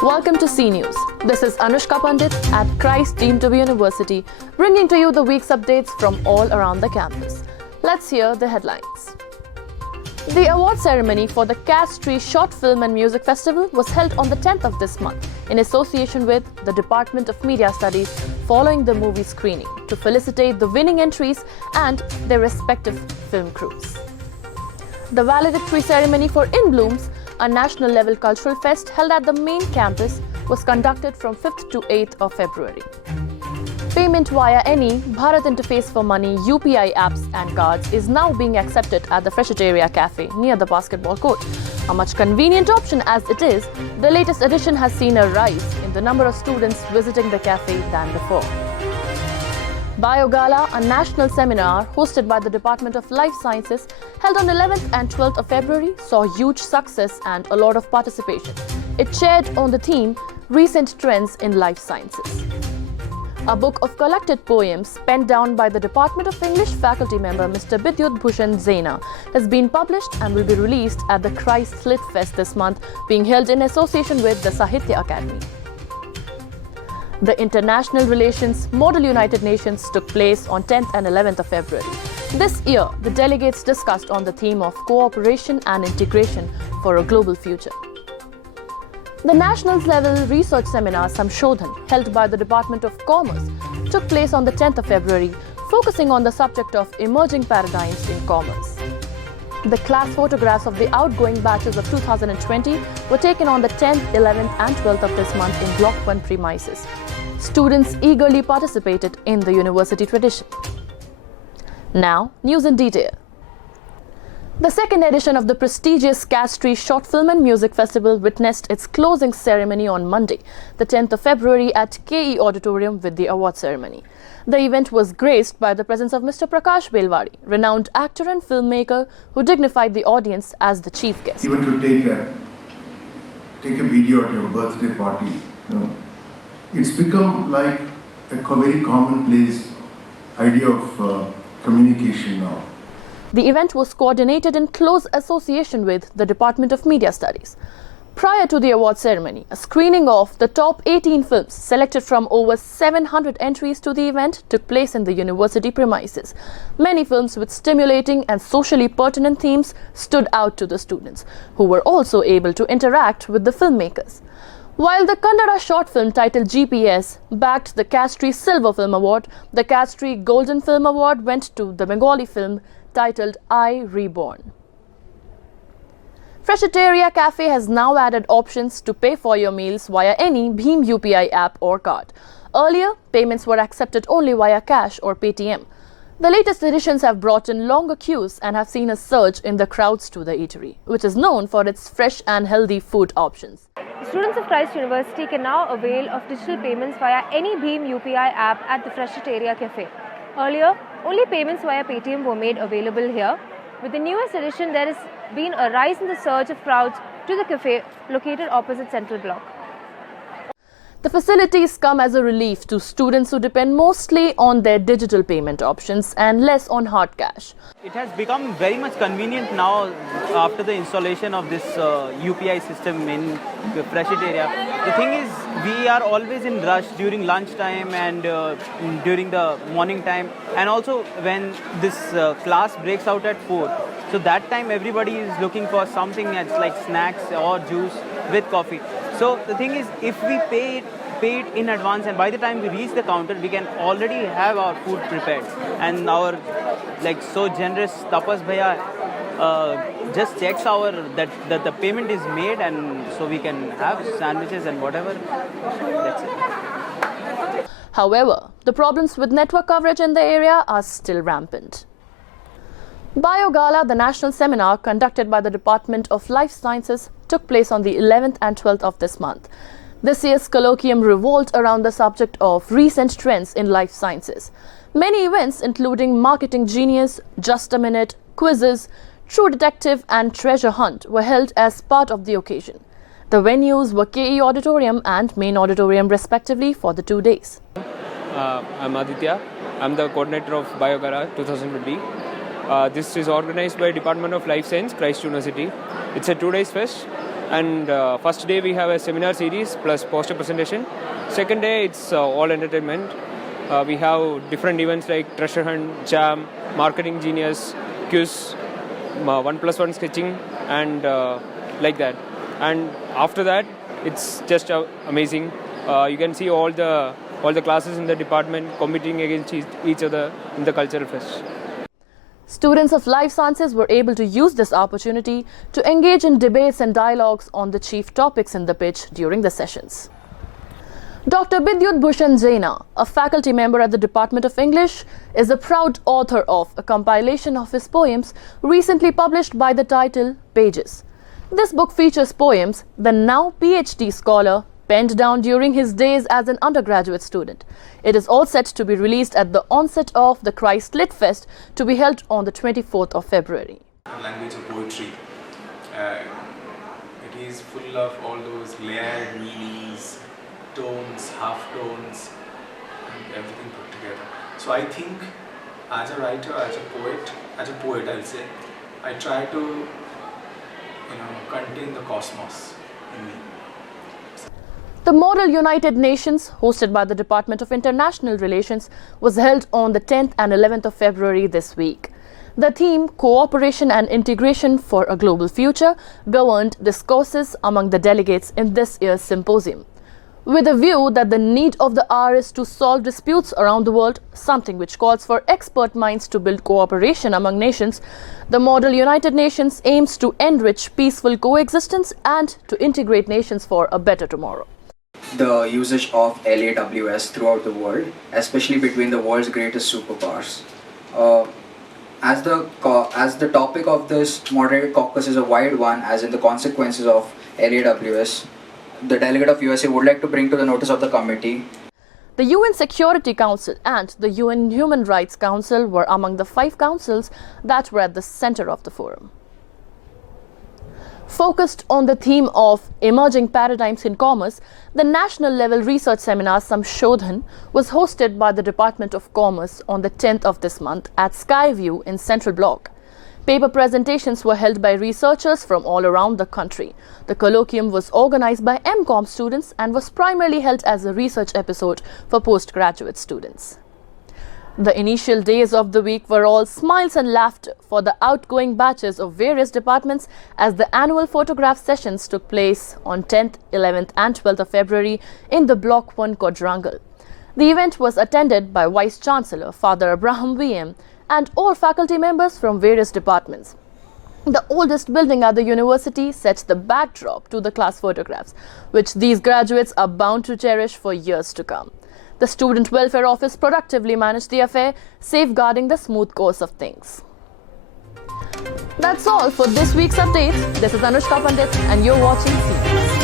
Welcome to C News. This is Anushka Pandit at Christ Deemed to be University, bringing to you the week's updates from all around the campus. Let's hear the headlines. The award ceremony for the Castry Short Film and Music Festival was held on the 10th of this month in association with the Department of Media Studies following the movie screening to felicitate the winning entries and their respective film crews. The valedictory ceremony for In Blooms, a national-level cultural fest held at the main campus, was conducted from 5th to 8th of February. Payment via any Bharat Interface for Money UPI apps and cards is now being accepted at the Freshiteria Cafe near the basketball court. A much convenient option as it is, the latest edition has seen a rise in the number of students visiting the cafe than before. BioGala, a national seminar hosted by the Department of Life Sciences, held on 11th and 12th of February, saw huge success and a lot of participation. It shared on the theme, Recent Trends in Life Sciences. A book of collected poems penned down by the Department of English faculty member Mr. Bidyut Bhushan Zaina has been published and will be released at the Christ Lit Fest this month, being held in association with the Sahitya Academy. The International Relations Model United Nations took place on 10th and 11th of February. This year, the delegates discussed on the theme of cooperation and integration for a global future. The national level research seminar Samshodhan, held by the Department of Commerce, took place on the 10th of February, focusing on the subject of emerging paradigms in commerce. The class photographs of the outgoing batches of 2020 were taken on the 10th, 11th and 12th of this month in Block 1 premises. Students eagerly participated in the university tradition. Now, news in detail. The second edition of the prestigious Castry Short Film and Music Festival witnessed its closing ceremony on Monday, the 10th of February at KE Auditorium with the award ceremony. The event was graced by the presence of Mr. Prakash Belwadi, renowned actor and filmmaker who dignified the audience as the chief guest. Even to take a video at your birthday party, it's become like a very commonplace idea of communication now. The event was coordinated in close association with the Department of Media Studies. Prior to the award ceremony, a screening of the top 18 films selected from over 700 entries to the event took place in the university premises. Many films with stimulating and socially pertinent themes stood out to the students, who were also able to interact with the filmmakers. While the Kannada short film titled GPS bagged the Castry Silver Film Award, the Castry Golden Film Award went to the Bengali film titled I Reborn. Freshiteria Cafe has now added options to pay for your meals via any Bheem UPI app or card. Earlier, payments were accepted only via cash or Paytm. The latest editions have brought in longer queues and have seen a surge in the crowds to the eatery, which is known for its fresh and healthy food options. Students of Christ University can now avail of digital payments via any Bheem UPI app at the Freshiteria Cafe. Earlier, only payments via Paytm were made available here. With the newest edition, there has been a rise in the surge of crowds to the cafe located opposite Central Block. The facilities come as a relief to students who depend mostly on their digital payment options and less on hard cash. It has become very much convenient now after the installation of this UPI system in the Freshiteria. The thing is, we are always in rush during lunchtime and during the morning time, and also when this class breaks out at 4. So that time everybody is looking for something that's like snacks or juice with coffee. So the thing is, if we pay it in advance, and by the time we reach the counter, we can already have our food prepared. And our so generous Tapas Bhaiya just checks that the payment is made, and so we can have sandwiches and whatever. That's it. However, the problems with network coverage in the area are still rampant. BioGala, the national seminar conducted by the Department of Life Sciences, took place on the 11th and 12th of this month. This year's colloquium revolved around the subject of recent trends in life sciences. Many events, including Marketing Genius, Just a Minute, quizzes, True Detective and Treasure Hunt, were held as part of the occasion. The venues were KE Auditorium and Main Auditorium respectively for the 2 days. I'm Aditya. I'm the coordinator of Biogara 2020. This is organized by Department of Life Science, Christ University. It's a 2 days fest, and first day we have a seminar series plus poster presentation. Second day it's all entertainment. We have different events like treasure hunt, jam, marketing genius, quiz, 1+1 sketching, and like that. And after that, it's just amazing. You can see all the classes in the department competing against each other in the cultural fest. Students of life sciences were able to use this opportunity to engage in debates and dialogues on the chief topics in the pitch during the sessions. Dr. Bidyut Bhushan Jaina, a faculty member at the Department of English, is a proud author of a compilation of his poems recently published by the title Pages. This book features poems the now PhD scholar penned down during his days as an undergraduate student. It is all set to be released at the onset of the Christ Lit Fest to be held on the 24th of February. Language of poetry. It is full of all those layered meanings, tones, half tones, and everything put together. So I think as a writer, as a poet I'll say, I try to contain the cosmos in me. The Model United Nations, hosted by the Department of International Relations, was held on the 10th and 11th of February this week. The theme, Cooperation and Integration for a Global Future, governed discourses among the delegates in this year's symposium. With a view that the need of the hour is to solve disputes around the world, something which calls for expert minds to build cooperation among nations, the Model United Nations aims to enrich peaceful coexistence and to integrate nations for a better tomorrow. The usage of LAWS throughout the world, especially between the world's greatest superpowers. As the topic of this moderated caucus is a wide one, as in the consequences of LAWS, the delegate of USA would like to bring to the notice of the committee. The UN Security Council and the UN Human Rights Council were among the 5 councils that were at the center of the forum. Focused on the theme of emerging paradigms in commerce, the national level research seminar Samshodhan was hosted by the Department of Commerce on the 10th of this month at Skyview in Central Block. Paper presentations were held by researchers from all around the country. The colloquium was organized by MCOM students and was primarily held as a research episode for postgraduate students. The initial days of the week were all smiles and laughter for the outgoing batches of various departments as the annual photograph sessions took place on 10th, 11th and 12th of February in the Block 1 quadrangle. The event was attended by Vice Chancellor Father Abraham VM and all faculty members from various departments. The oldest building at the university sets the backdrop to the class photographs, which these graduates are bound to cherish for years to come. The Student Welfare Office productively managed the affair, safeguarding the smooth course of things. That's all for this week's update. This is Anushka Pandit and you're watching CBS.